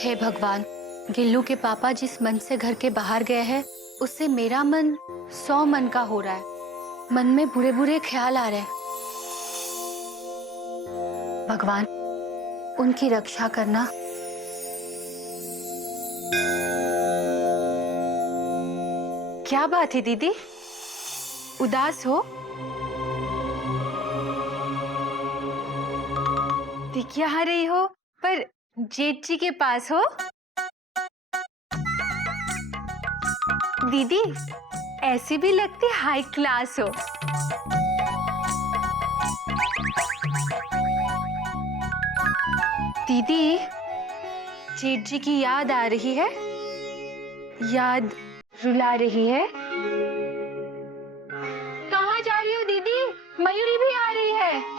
हे भगवान, गिल्लू के पापा जिस मन से घर के बाहर गए हैं उससे मेरा मन 100 मन का हो रहा है। मन में बुरे बुरे ख्याल आ रहे हैं। भगवान उनकी रक्षा करना। क्या बात है दीदी, उदास हो? दिख यहाँ रही हो पर जेठ जी के पास हो। दीदी ऐसी भी लगती हाई क्लास हो। दीदी जेठ जी की याद आ रही है, याद रुला रही है। कहाँ जा रही हो दीदी? मयूरी भी आ रही है।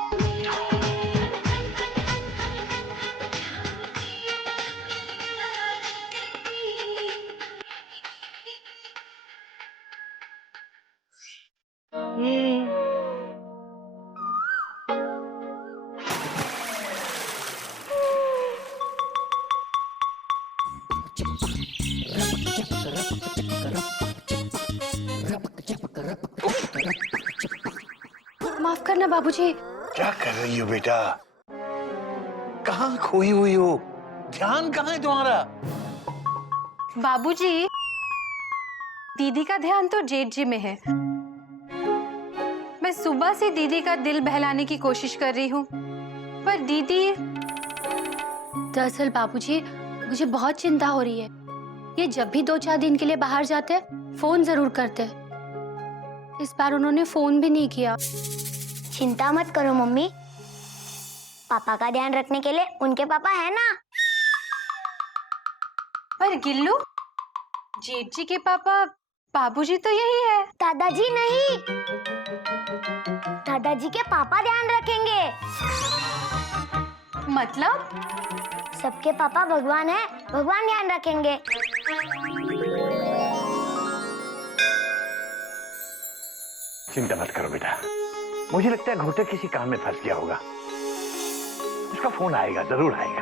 माफ करना बाबूजी। क्या कर रही हो बेटा? कहाँ खोई हुई हो? ध्यान कहाँ है तुम्हारा? बाबूजी दीदी का ध्यान तो जेठ जी में है। मैं सुबह से दीदी का दिल बहलाने की कोशिश कर रही हूँ पर दीदी। दरअसल बाबूजी मुझे बहुत चिंता हो रही है। ये जब भी 2-4 दिन के लिए बाहर जाते हैं फोन जरूर करते हैं। इस बार उन्होंने फोन भी नहीं किया। चिंता मत करो मम्मी, पापा का ध्यान रखने के लिए उनके पापा है ना। पर गिल्लू, जेठ जी के पापा बाबूजी तो यही है। दादाजी नहीं, दादाजी के पापा ध्यान रखेंगे। मतलब? सबके पापा भगवान है, भगवान ध्यान रखेंगे। चिंता मत करो बेटा, मुझे लगता है घोटे किसी काम में फंस गया होगा। उसका फोन आएगा, जरूर आएगा।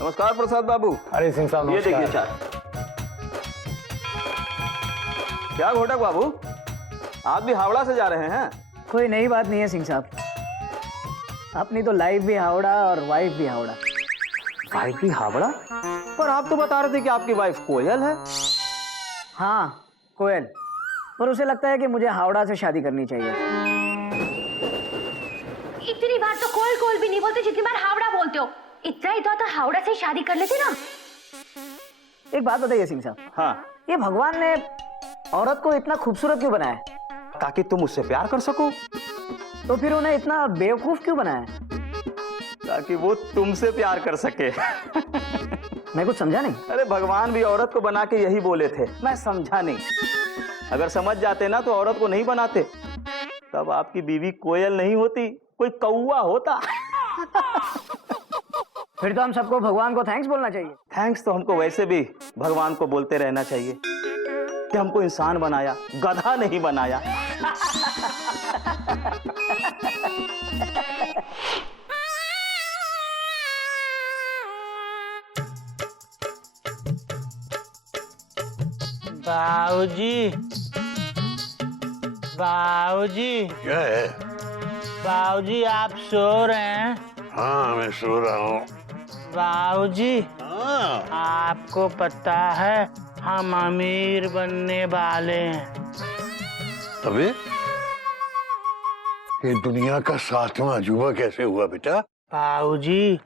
नमस्कार प्रसाद बाबू। अरे सिंह साहब ये देखिए चाय। क्या घोटक बाबू, आप भी हावड़ा से जा रहे हैं? कोई नई बात नहीं है सिंह साहब, अपनी तो लाइफ भी हावड़ा और वाइफ भी हावड़ा। वाइफ भी हावड़ा? पर आप तो बता रहे थे कि आपकी वाइफ कोयल है। हाँ कोयल, पर उसे लगता है कि मुझे हावड़ा से शादी करनी चाहिए। इतनी बार तो कोयल कोयल भी नहीं बोलते जितनी बार हावड़ा बोलते हो। इतना ही तो हावड़ा से शादी कर लेते ना। एक बात बताइए सिंह साहब। हाँ, ये भगवान ने औरत को इतना खूबसूरत क्यों बनाया? ताकि तुम उससे प्यार कर सको। तो फिर उन्हें इतना बेवकूफ क्यों बनाया? ताकि वो तुमसे प्यार कर सके। मैं कुछ समझा नहीं। अरे भगवान भी औरत को बना के यही बोले थे, मैं समझा नहीं। अगर समझ जाते ना तो औरत को नहीं बनाते। तब आपकी बीवी कोयल नहीं होती, कोई कौवा होता। फिर तो हम सबको भगवान को थैंक्स बोलना चाहिए। थैंक्स तो हमको वैसे भी भगवान को बोलते रहना चाहिए कि हमको इंसान बनाया, गधा नहीं बनाया। बाबूजी, बाबूजी, क्या है? बाबूजी आप सो रहे हैं? हाँ मैं सो रहा हूँ। बाबूजी हाँ। आपको पता है हम अमीर बनने वाले हैं। अबे ये दुनिया का 7वां अजूबा कैसे हुआ बेटा? बाबूजी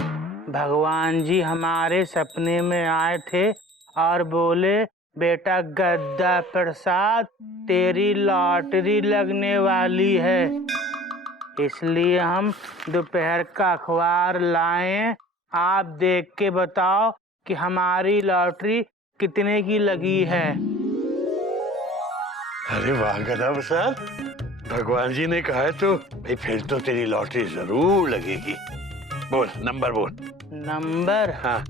भगवान जी हमारे सपने में आए थे और बोले बेटा गद्दा प्रसाद तेरी लॉटरी लगने वाली है, इसलिए हम दोपहर का अखबार लाए। आप देख के बताओ कि हमारी लॉटरी कितने की लगी है। अरे वाह गधा प्रसाद, भगवान जी ने कहा है तो भाई फिर तो तेरी लॉटरी जरूर लगेगी। बोल नंबर बोल। नंबर? हाँ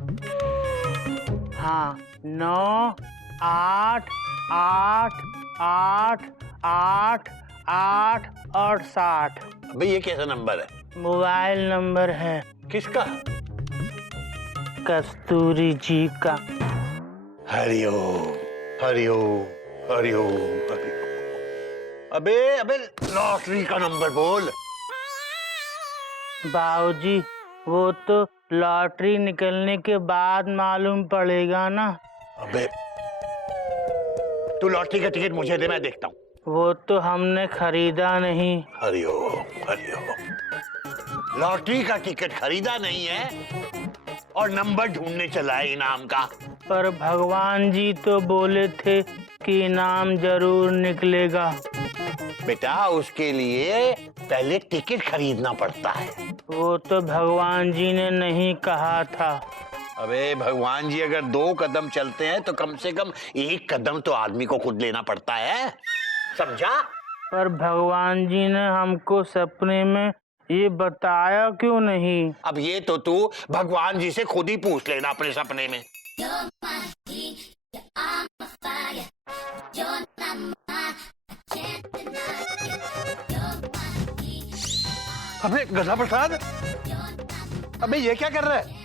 हाँ 9 8 8 8 8 8 और 60। अबे ये कैसा नंबर है? मोबाइल नंबर है किसका? कस्तूरी जी का। हरिओम हरिओम हरिओम हरिओम। अबे अबे लॉटरी का नंबर बोल। बाबूजी वो तो लॉटरी निकलने के बाद मालूम पड़ेगा ना। अबे तू लॉटरी का टिकट मुझे दे, मैं देखता हूँ। वो तो हमने खरीदा नहीं। हरिओम हरिओम। लॉटरी का टिकट खरीदा नहीं है और नंबर ढूंढने चला है इनाम का। पर भगवान जी तो बोले थे कि इनाम जरूर निकलेगा। बेटा उसके लिए पहले टिकट खरीदना पड़ता है। वो तो भगवान जी ने नहीं कहा था। अबे भगवान जी अगर 2 कदम चलते हैं तो कम से कम 1 कदम तो आदमी को खुद लेना पड़ता है, समझा? पर भगवान जी ने हमको सपने में ये बताया क्यों नहीं? अब ये तो तू भगवान जी से खुद ही पूछ लेना अपने सपने में। अबे गधा प्रसाद, अबे ये क्या कर रहा है?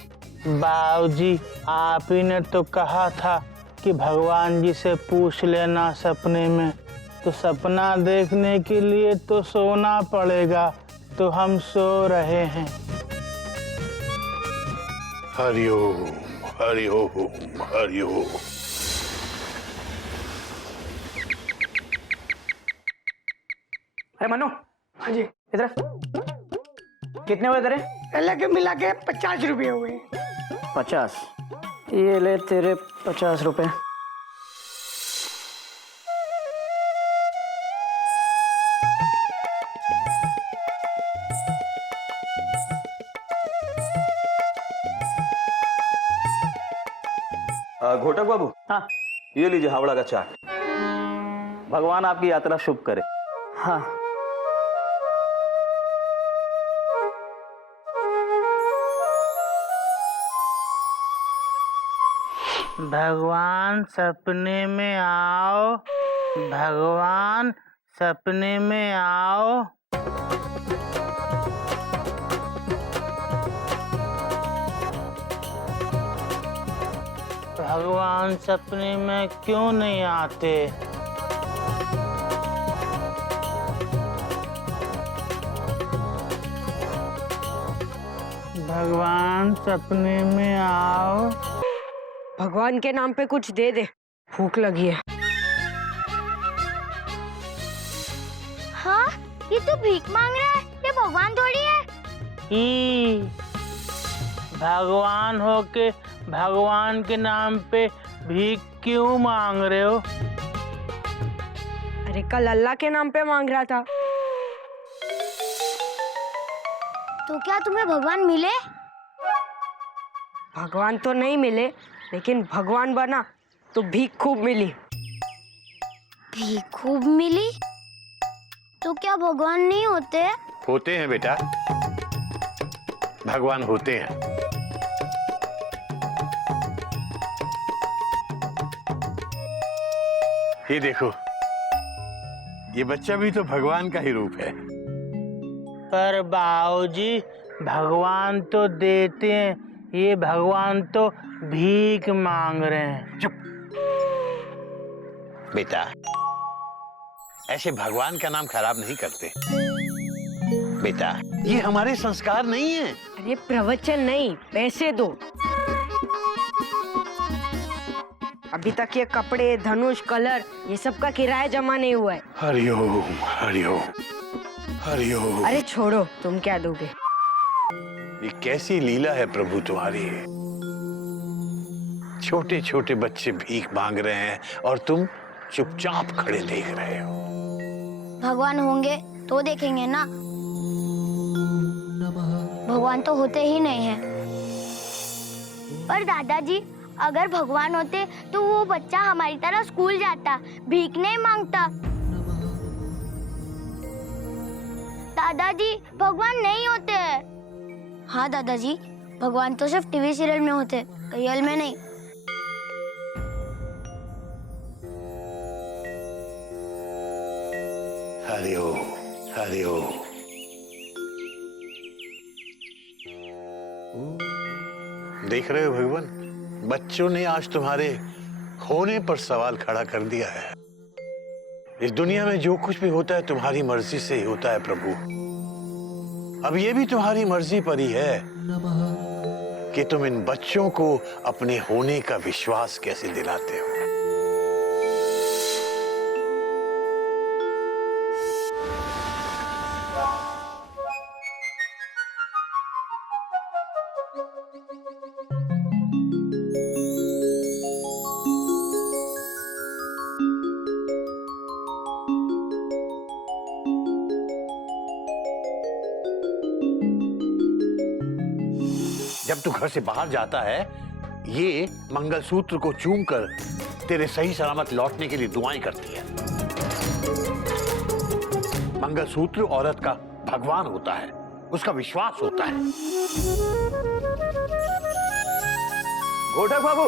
बाबूजी आप ही ने तो कहा था कि भगवान जी से पूछ लेना सपने में। तो सपना देखने के लिए तो सोना पड़ेगा, तो हम सो रहे हैं। हरिओम हरिओम हरिओम। अरे मनु, हाँ जी इधर। कितने हुए तेरे? पहले के मिला के 50 रुपये हुए। 50। ये ले तेरे 50 रुपए। घोटक बाबू, हाँ ये लीजिए हावड़ा का चाट। भगवान आपकी यात्रा शुभ करे। हाँ। भगवान सपने में आओ, भगवान सपने में आओ। भगवान सपने में क्यों नहीं आते? भगवान सपने में आओ। भगवान के नाम पे कुछ दे दे, भूख लगी है। हाँ, ये तो भीख मांग रहा है, ये भगवान थोड़ी है। ई भगवान होके भगवान के नाम पे भीख क्यों मांग रहे हो? अरे कल अल्लाह के नाम पे मांग रहा था। तो क्या तुम्हें भगवान मिले? भगवान तो नहीं मिले, लेकिन भगवान बना तो भीख खूब मिली। भीख खूब मिली? तो क्या भगवान नहीं होते? होते हैं बेटा, भगवान होते हैं। ये देखो, ये बच्चा भी तो भगवान का ही रूप है। पर बाबूजी भगवान तो देते हैं, ये भगवान तो भीख मांग रहे हैं। चुप बेटा, ऐसे भगवान का नाम खराब नहीं करते बेटा, ये हमारे संस्कार नहीं है। अरे प्रवचन नहीं, पैसे दो। अभी तक ये कपड़े, धनुष, कलर, ये सब का किराया जमा नहीं हुआ है। हरिओम हरिओम हरिओम। अरे छोड़ो, तुम क्या दोगे? ये कैसी लीला है प्रभु तुम्हारी। छोटे छोटे बच्चे भीख मांग रहे हैं और तुम चुपचाप खड़े देख रहे हो। भगवान होंगे तो देखेंगे ना, भगवान तो होते ही नहीं हैं। पर दादाजी, अगर भगवान होते तो वो बच्चा हमारी तरह स्कूल जाता, भीख नहीं मांगता। दादाजी, भगवान नहीं होते। हाँ दादाजी, भगवान तो सिर्फ टीवी सीरियल में होते, रियल में नहीं। हरिओम हरिओम। देख रहे हो भगवान, बच्चों ने आज तुम्हारे होने पर सवाल खड़ा कर दिया है। इस दुनिया में जो कुछ भी होता है तुम्हारी मर्जी से ही होता है प्रभु। अब ये भी तुम्हारी मर्जी पर ही है कि तुम इन बच्चों को अपने होने का विश्वास कैसे दिलाते हो। जब तू घर से बाहर जाता है, ये मंगलसूत्र को चूमकर तेरे सही सलामत लौटने के लिए दुआएं करती है। मंगलसूत्र औरत का भगवान होता है, उसका विश्वास होता है। घोटक बाबू,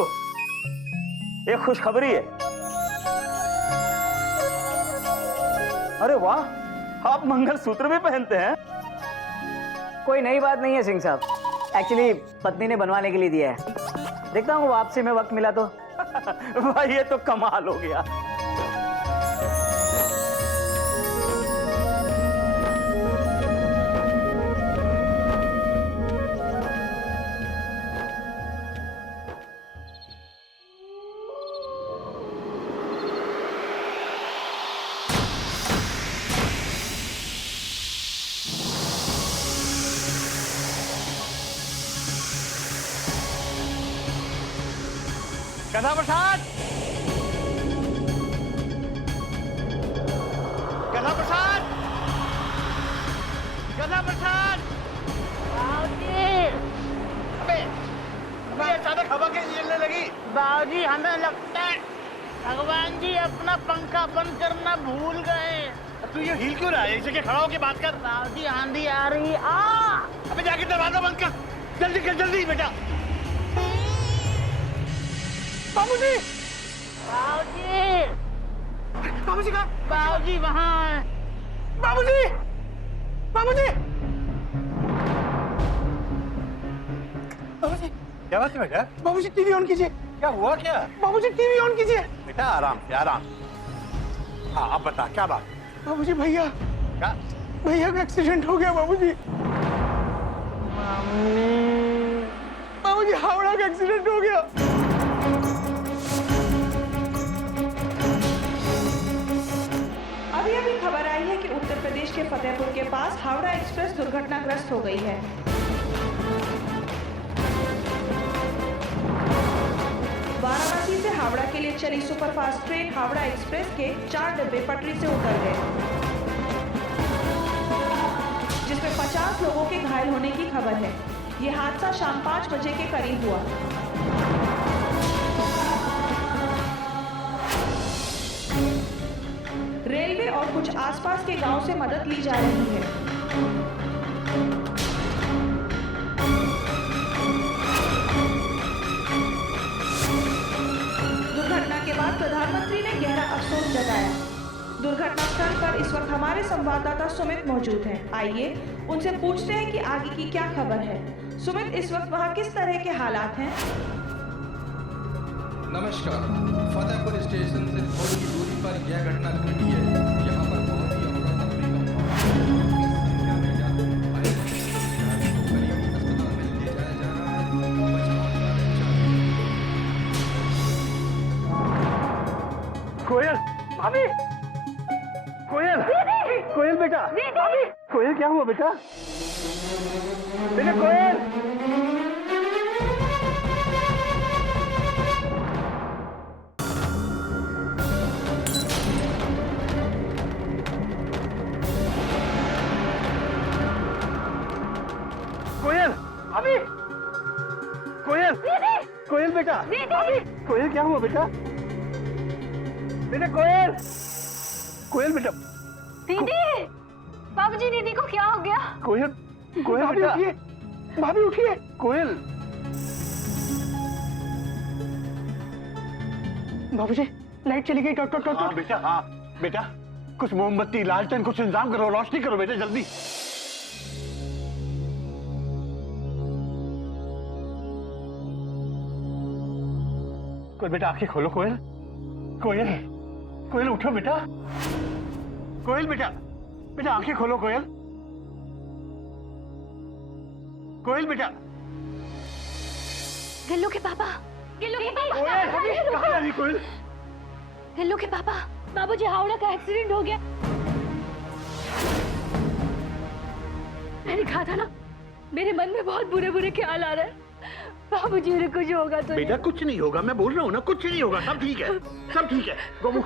एक खुशखबरी है। अरे वाह, आप मंगलसूत्र भी पहनते हैं? कोई नई बात नहीं है सिंह साहब, एक्चुअली पत्नी ने बनवाने के लिए दिया है। देखता हूँ आपसे में वक्त मिला तो। भाई ये तो कमाल हो गया। गधा प्रसाद, गधा प्रसाद, गधा प्रसाद। अबे अचानक हवा के हिलने लगी। बाबूजी हमें लगता है भगवान जी अपना पंखा बंद करना भूल गए। तू ये हिल क्यों रहा है? एक जगह खड़ा होके बात कर। बाबूजी आंधी आ रही है। अबे जाके दरवाजा बंद कर, जल्दी कर, जल्दी बेटा। बाबूजी, बाबूजी, बाबूजी कहाँ? बाबूजी वहाँ है। बाबूजी, बाबूजी, बाबूजी, क्या बात है बेटा? बाबूजी टीवी ऑन कीजिए। क्या हुआ क्या? बाबूजी टीवी ऑन कीजिए। बेटा आराम से, आराम। हाँ अब बता क्या बात? बाबूजी भैया, क्या? भैया का एक्सीडेंट हो गया बाबूजी। बाबूजी हावड़ा का एक्सीडेंट हो गया। अभी खबर आई है कि उत्तर प्रदेश के फतेहपुर के पास हावड़ा एक्सप्रेस दुर्घटनाग्रस्त हो गई है। वाराणसी से हावड़ा के लिए चली सुपरफास्ट ट्रेन हावड़ा एक्सप्रेस के 4 डिब्बे पटरी से उतर गए, जिसमें 50 लोगों के घायल होने की खबर है। यह हादसा शाम 5 बजे के करीब हुआ। रेलवे और कुछ आसपास के गांव से मदद ली जा रही है। दुर्घटना के बाद प्रधानमंत्री ने गहरा अफसोस जताया। दुर्घटना स्थल पर इस वक्त हमारे संवाददाता सुमित मौजूद हैं। आइए उनसे पूछते हैं कि आगे की क्या खबर है। सुमित, इस वक्त वहाँ किस तरह के हालात हैं? नमस्कार। फतेहपुर स्टेशन से थोड़ी ही दूरी पर यह घटना घटी है। यहाँ पर बहुत ही अफरा-तफरी का माहौल है। करीबी अस्पताल में ले जाया जा रहा है। बचाव कार्य कोयल, भाभी, कोयल, कोयल बेटा, कोयल क्या हुआ बेटा? बेटा कोयल, कोयल, भाभी, कोयल, कोयल बेटा, कोयल क्या हुआ बेटा? बेटा कोयल, कोयल बेटा। दीदी, बाबूजी दीदी को क्या हो गया? कोयल, कोयल बेटा, भाभी उठिए। कोयल, बाबूजी लाइट चली गई। Doctor, doctor. हाँ बेटा, हाँ बेटा, कुछ मोमबत्ती, लालटेन, कुछ इंतजाम करो, रोशनी करो बेटा जल्दी। कोयल बेटा आंखें खोलो। कोयल, कोयल, कोयल उठो बेटा। कोयल बेटा, बेटा आंखें खोलो। कोयल, कोयल बेटा। गिल्लू के पापा, गिल्लू के पापा, कोयल अभी कहाँ जा रही कोयल? गिल्लू के पापा, बाबूजी हावड़ा का एक्सीडेंट हो गया। मैंने कहा था ना, मेरे मन में बहुत बुरे बुरे ख्याल आ रहे हैं। बाबूजी ने कुछ होगा तो बेटा कुछ नहीं होगा, मैं बोल रहा हूँ ना, कुछ नहीं होगा, सब ठीक है, सब ठीक है। गोमू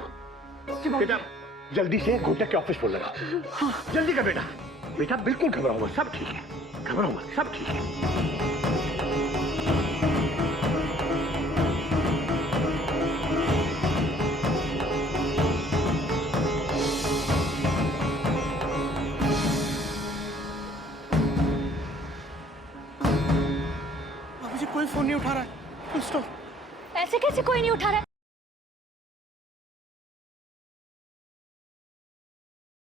बेटा जल्दी से घोटक के ऑफिस फोन लगा। हाँ, जल्दी कर बेटा। बेटा बिल्कुल घबराओ मत, सब ठीक है, घबराओ मत, सब ठीक है। बाबूजी कोई फोन नहीं उठा रहा है। Full stop. ऐसे कैसे कोई नहीं उठा रहा है?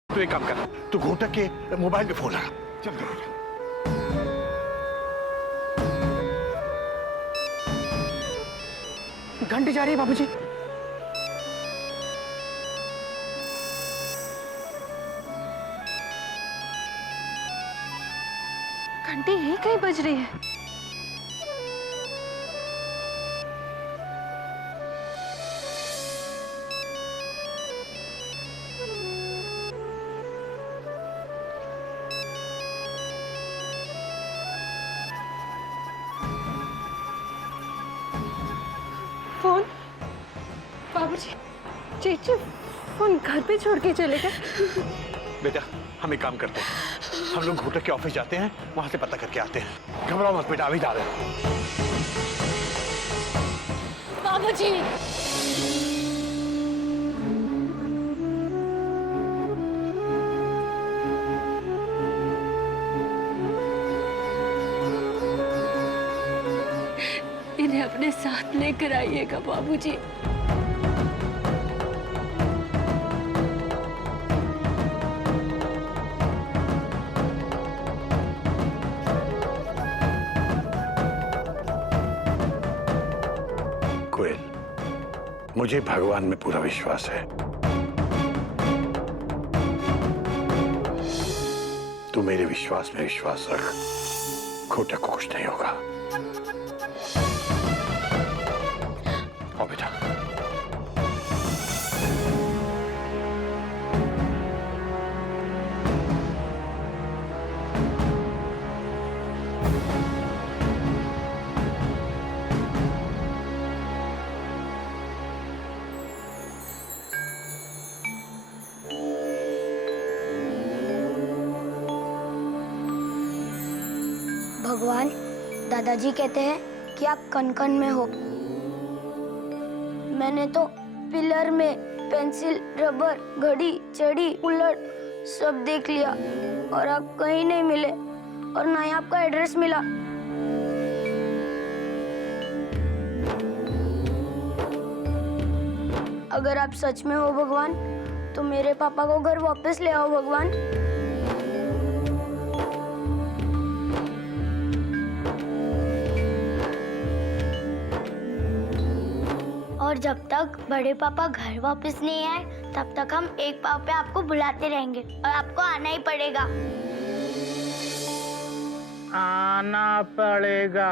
तू एक काम कर, तू घोटक के मोबाइल पे फोन लगा। चल बेटा। घंटी जा रही है बाबूजी। घंटी यहीं कहीं बज रही है। फोन, बाबूजी, चीची फोन घर पे छोड़ के चले गए। बेटा हम एक काम करते हैं, हम लोग घोटक के ऑफिस जाते हैं, वहां से पता करके आते हैं। घबराओ मत बेटा, अभी जा रहे हैं। बाबूजी, इन्हें अपने साथ लेकर आइएगा बाबूजी। कोयल, मुझे भगवान में पूरा विश्वास है। तू मेरे विश्वास में विश्वास रख, घोटक को कुछ नहीं होगा। आओ बेटा। भगवान, दादाजी कहते हैं कि आप कण कण में हो। मैंने तो पिलर में पेंसिल, रबर, घड़ी, चड़ी, उलट सब देख लिया और आप कहीं नहीं मिले और ना ही आपका एड्रेस मिला। अगर आप सच में हो भगवान, तो मेरे पापा को घर वापस ले आओ भगवान। और जब तक बड़े पापा घर वापस नहीं आए, तब तक हम एक पाँव पे आपको बुलाते रहेंगे और आपको आना ही पड़ेगा। आना पड़ेगा।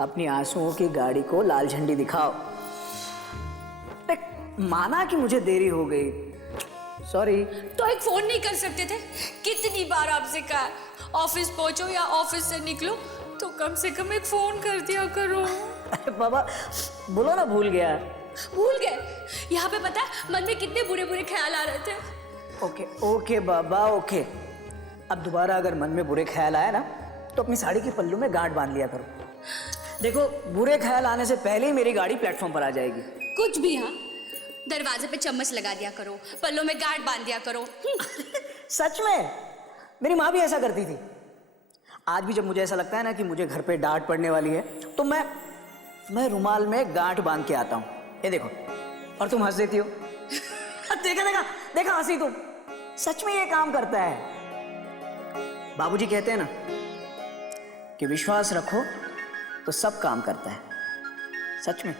अपनी आंसुओं की गाड़ी को लाल झंडी दिखाओ। माना कि मुझे देरी हो गई, सॉरी। तो एक फोन नहीं कर सकते थे? कितनी बार आपसे कहा ऑफिस पहुंचो या ऑफिस से निकलो, तो कम से कम एक फोन कर दिया करो। अरे बाबा बोलो ना भूल गया। भूल गए? यहाँ पे पता है मन में कितने बुरे बुरे ख्याल आ रहे थे। ओके ओके बाबा ओके। अब दोबारा अगर मन में बुरे ख्याल आए ना तो अपनी साड़ी के पल्लू में गांठ बांध लिया करो। देखो बुरे ख्याल आने से पहले ही मेरी गाड़ी प्लेटफॉर्म पर आ जाएगी। कुछ भी। हाँ, दरवाजे पे चम्मच लगा दिया करो, पल्लों में गांठ बांध दिया करो। सच में मेरी माँ भी ऐसा करती थी। आज भी जब मुझे ऐसा लगता है ना कि मुझे घर पे डांट पड़ने वाली है तो मैं रुमाल में गांठ बांध के आता हूँ। ये देखो, और तुम हंस देती हो। देखा देखा देखा हंसी तुम। सच में ये काम करता है। बाबूजी कहते हैं ना कि विश्वास रखो तो सब काम करता है। सच में।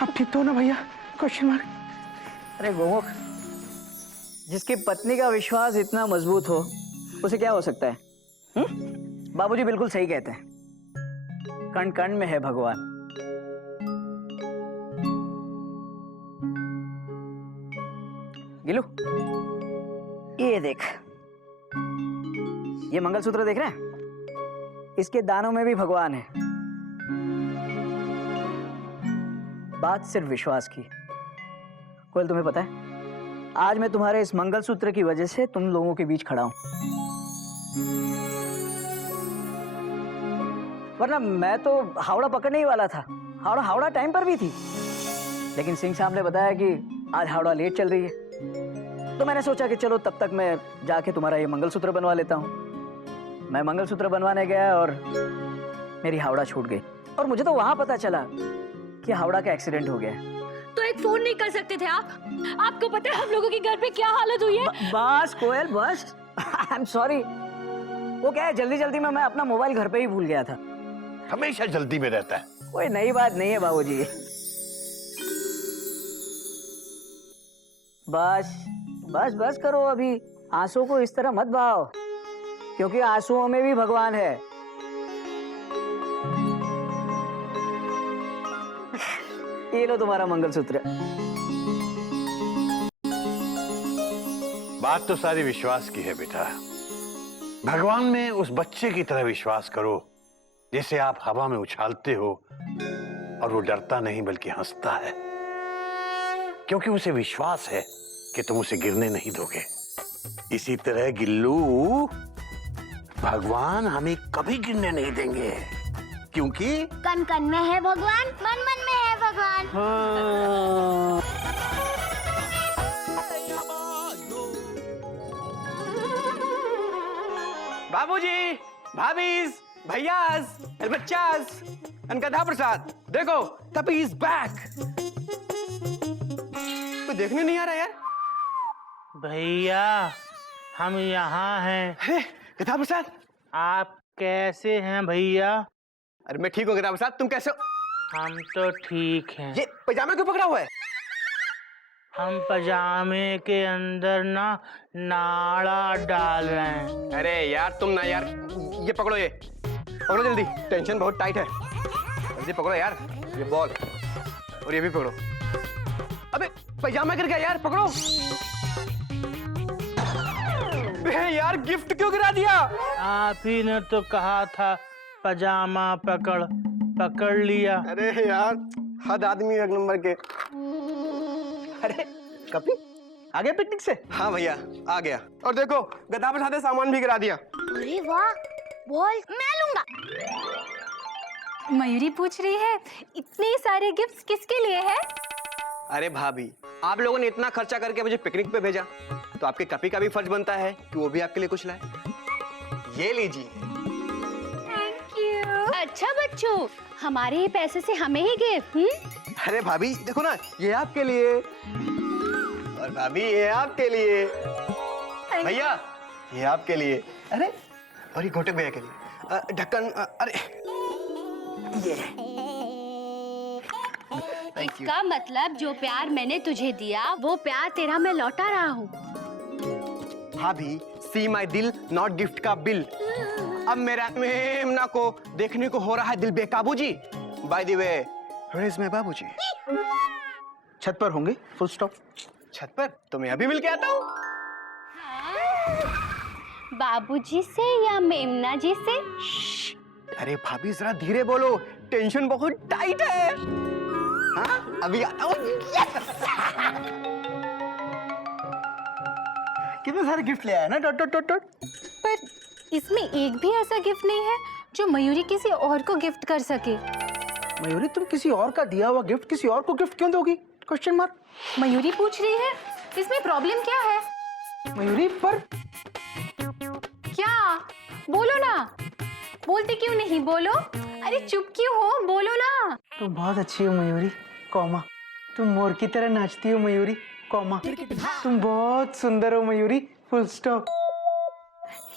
अब ठीक तो हो ना भैया? Question mark. अरे गोमुख, जिसकी पत्नी का विश्वास इतना मजबूत हो उसे क्या हो सकता है? बाबूजी बिल्कुल सही कहते हैं, कण कण में है भगवान। गिलू, ये देख, ये मंगलसूत्र देख रहे हैं? इसके दानों में भी भगवान है। बात सिर्फ विश्वास की। कोयल, तुम्हें पता है आज मैं तुम्हारे इस मंगलसूत्र की वजह से तुम लोगों के बीच खड़ा हूं, वरना मैं तो हावड़ा पकड़ने ही वाला था। हावड़ा टाइम पर भी थी, लेकिन सिंह साहब ने बताया कि आज हावड़ा लेट चल रही है, तो मैंने सोचा कि चलो तब तक मैं जाके तुम्हारा ये मंगलसूत्र बनवा लेता हूँ। मैं मंगलसूत्र बनवाने गया और मेरी हावड़ा छूट गई, और मुझे तो वहां पता चला कि हावड़ा का एक्सीडेंट हो गया। तो एक फोन नहीं कर सकते थे आप? आपको पता है हम लोगों के घर पे क्या हालत हुई है? बस कोयल बस। I am sorry. वो क्या है, जल्दी जल्दी में मैं अपना मोबाइल घर पे ही भूल गया था। हमेशा जल्दी में रहता है। कोई नई बात नहीं है बाबूजी। बस बस बस करो, अभी आंसू को इस तरह मत बहाओ, क्योंकि आंसुओं में भी भगवान है। ये लो तुम्हारा मंगलसूत्र। बात तो सारी विश्वास की है बेटा। भगवान में उस बच्चे की तरह विश्वास करो जिसे आप हवा में उछालते हो और वो डरता नहीं बल्कि हंसता है, क्योंकि उसे विश्वास है कि तुम उसे गिरने नहीं दोगे। इसी तरह गिल्लू, भगवान हमें कभी गिरने नहीं देंगे, क्योंकि कण कण में है भगवान, मन मन में है भगवान। बाबूजी, भाभीज, भैयास, बच्चास, अनकथा प्रसाद, देखो तपी इज बैक। तो देखने नहीं आ रहा यार। भैया हम यहाँ हैं। अरे कथा प्रसाद, आप कैसे हैं भैया? अरे मैं ठीक हूँ कथा प्रसाद, तुम कैसे हो? हम तो ठीक हैं। ये पजामा क्यों पकड़ा हुआ है? हम पजामे के अंदर ना नाड़ा डाल रहे हैं। अरे यार तुम ना यार, ये पकड़ो, ये पकड़ो जल्दी, टेंशन बहुत टाइट है। जल्दी पकड़ो यार, ये बॉल और ये भी पकड़ो। अबे पजामा गिर गया यार, पकड़ो। यार गिफ्ट क्यों गिरा दिया? आप ही ने तो कहा था पजामा पकड़ लिया। अरे यार हद आदमी एक नंबर के। अरे कपी आ गया पिकनिक से? हाँ भैया आ गया, और देखो गधा पर साथे सामान भी गिरा दिया। अरे वाह, बॉल मैं लूंगा। मयूरी पूछ रही है इतने सारे गिफ्ट्स किसके लिए है? अरे भाभी, आप लोगों ने इतना खर्चा करके मुझे पिकनिक पे भेजा, तो आपके कपी का भी फर्ज बनता है कि वो भी आपके लिए कुछ लाए। ये लीजिए। Thank you. अच्छा बच्चों, हमारे ही पैसे से हमें ही गिफ्ट। अरे भाभी देखो ना, ये आपके लिए, और भाभी ये आपके लिए, भैया ये आपके लिए, अरे और ये घोटक भैया के लिए, ढक्कन, अरे ये इसका मतलब जो प्यार मैंने तुझे दिया वो प्यार तेरा मैं लौटा रहा हूँ। भाभी सी माई दिल नॉट गिफ्ट का बिल। अब मेरा मेमना को देखने को हो रहा है दिल बेकाबू जी। By the way, where is my बाबूजी? छत पर होंगे, फुल स्टॉप। छत पर? तो मैं अभी मिल के आता हूँ। बाबूजी से या मेमना जी से? अरे भाभी जरा धीरे बोलो, टेंशन बहुत टाइट है। हाँ, अभी आता हूँ। कितने सारे गिफ्ट ले आया ना, डॉट डॉट डॉट डॉट। पर इसमें एक भी ऐसा गिफ्ट नहीं है जो मयूरी किसी और को गिफ्ट कर सके। मयूरी, तुम किसी और का दिया हुआ गिफ्ट किसी और को गिफ्ट क्यों दोगी? Question mark. मयूरी पूछ रही है, इसमें प्रॉब्लम क्या है? मयूरी, पर क्या? बोलो ना। बोलते क्यों नहीं? बोलो। अरे चुप क्यों हो? बोलो ना। तुम बहुत अच्छी हो मयूरी, कॉमा। तुम मोर की तरह नाचती हो मयूरी, कॉमा। तुम बहुत सुंदर हो मयूरी, फुल स्टॉप।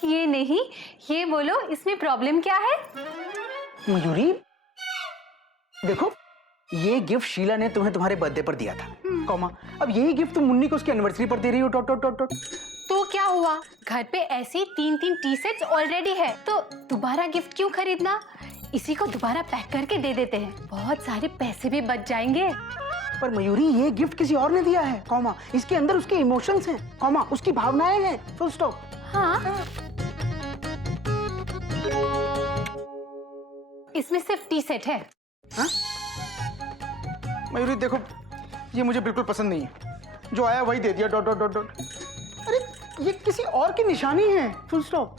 ये नहीं, ये बोलो, इसमें प्रॉब्लम क्या है? मयूरी देखो, ये गिफ्ट शीला ने तुम्हें तुम्हारे बर्थडे पर दिया था, कॉमा। अब यही गिफ्ट तुम मुन्नी को उसकी एनिवर्सरी पर दे रही हो, डॉट डॉट डॉट डॉट। तो क्या हुआ? घर पे ऐसे 3-3 टी सेट्स ऑलरेडी है, तो दोबारा गिफ्ट क्यों खरीदना? इसी को दोबारा पैक करके दे देते हैं, बहुत सारे पैसे भी बच जाएंगे। पर मयूरी, ये गिफ्ट किसी और ने दिया है, कॉमा। इसके अंदर उसके इमोशंस हैं, कॉमा, उसकी भावनाएं हैं, फुल स्टॉप। हाँ, इसमें सिर्फ टी सेट है। हाँ? मयूरी देखो, ये मुझे बिल्कुल पसंद नहीं है। जो आया वही दे दिया, डॉट डॉट डॉट डॉट। अरे ये किसी और की निशानी है, फुल स्टॉप।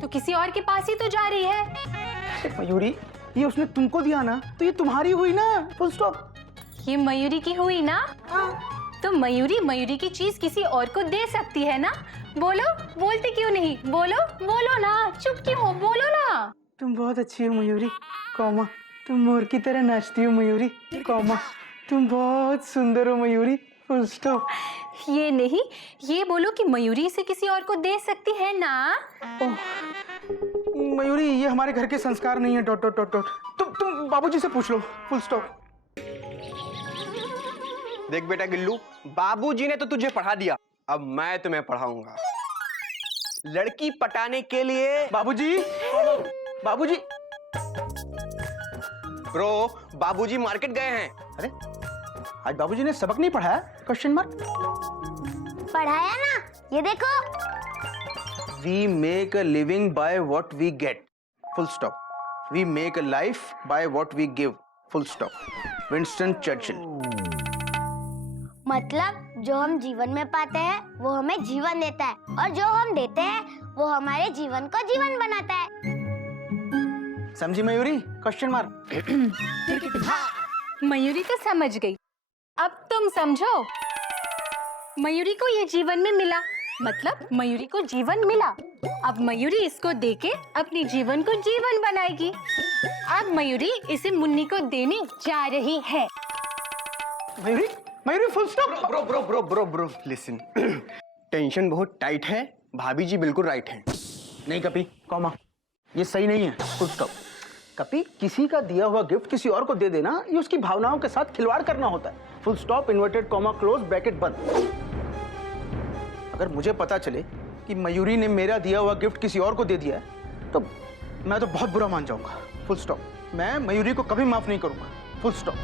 तो किसी और के पास ही तो जा रही है। मयूरी, ये उसने तुमको दिया ना, तो ये तुम्हारी हुई ना, फुल स्टॉप। ये मयूरी की हुई ना? तो मयूरी की चीज किसी और को दे सकती है ना? बोलो, बोलते क्यों नहीं? बोलो बोलो ना, चुप क्यों हो? बोलो ना। तुम बहुत अच्छी हो मयूरी, कॉमा। तुम मोर की तरह नाचती हो मयूरी, कॉमा। तुम बहुत सुंदर हो मयूरी, फुल स्टॉप। ये नहीं, ये बोलो कि मयूरी इसे किसी और को दे सकती है ना? ओह, मयूरी, ये हमारे घर के संस्कार नहीं है, डॉट डॉट डॉट डॉट। तुम बाबूजी से पूछ लो, फुल स्टॉप। देख बेटा गिल्लू, बाबूजी ने तो तुझे पढ़ा दिया, अब मैं तुम्हें पढ़ाऊंगा। लड़की पटाने के लिए बाबूजी, बाबूजी। ब्रो, बाबूजी मार्केट गए हैं। अरे आज बाबूजी ने सबक नहीं पढ़ाया? Question mark. पढ़ाया ना, ये देखो। We make a living by what we get, full stop. We make a life by what we give, full stop. Winston Churchill. मतलब जो हम जीवन में पाते हैं वो हमें जीवन देता है, और जो हम देते हैं वो हमारे जीवन को जीवन बनाता है। समझी मयूरी? Question mark. मयूरी तो समझ गई, अब तुम समझो। मयूरी को ये जीवन में मिला, मतलब मयूरी को जीवन मिला। अब मयूरी इसको देके अपने जीवन को जीवन बनाएगी। अब मयूरी इसे मुन्नी को देने जा रही है। Mayuri, Mayuri, full stop. Bro bro bro bro bro listen, tension बहुत टाइट है, भाभी जी बिल्कुल राइट हैं। नहीं कपी, कॉमा, ये सही नहीं है, फुल स्टॉप। कपी, किसी का दिया हुआ गिफ्ट किसी और को दे देना, ये उसकी भावनाओं के साथ खिलवाड़ करना होता है, full stop, inverted comma, close bracket बंद। अगर मुझे पता चले कि मयूरी ने मेरा दिया हुआ गिफ्ट किसी और को दे दिया है, तो मैं तो बहुत बुरा मान जाऊंगा, फुल स्टॉप। मैं मयूरी को कभी माफ नहीं करूंगा, फुल स्टॉप।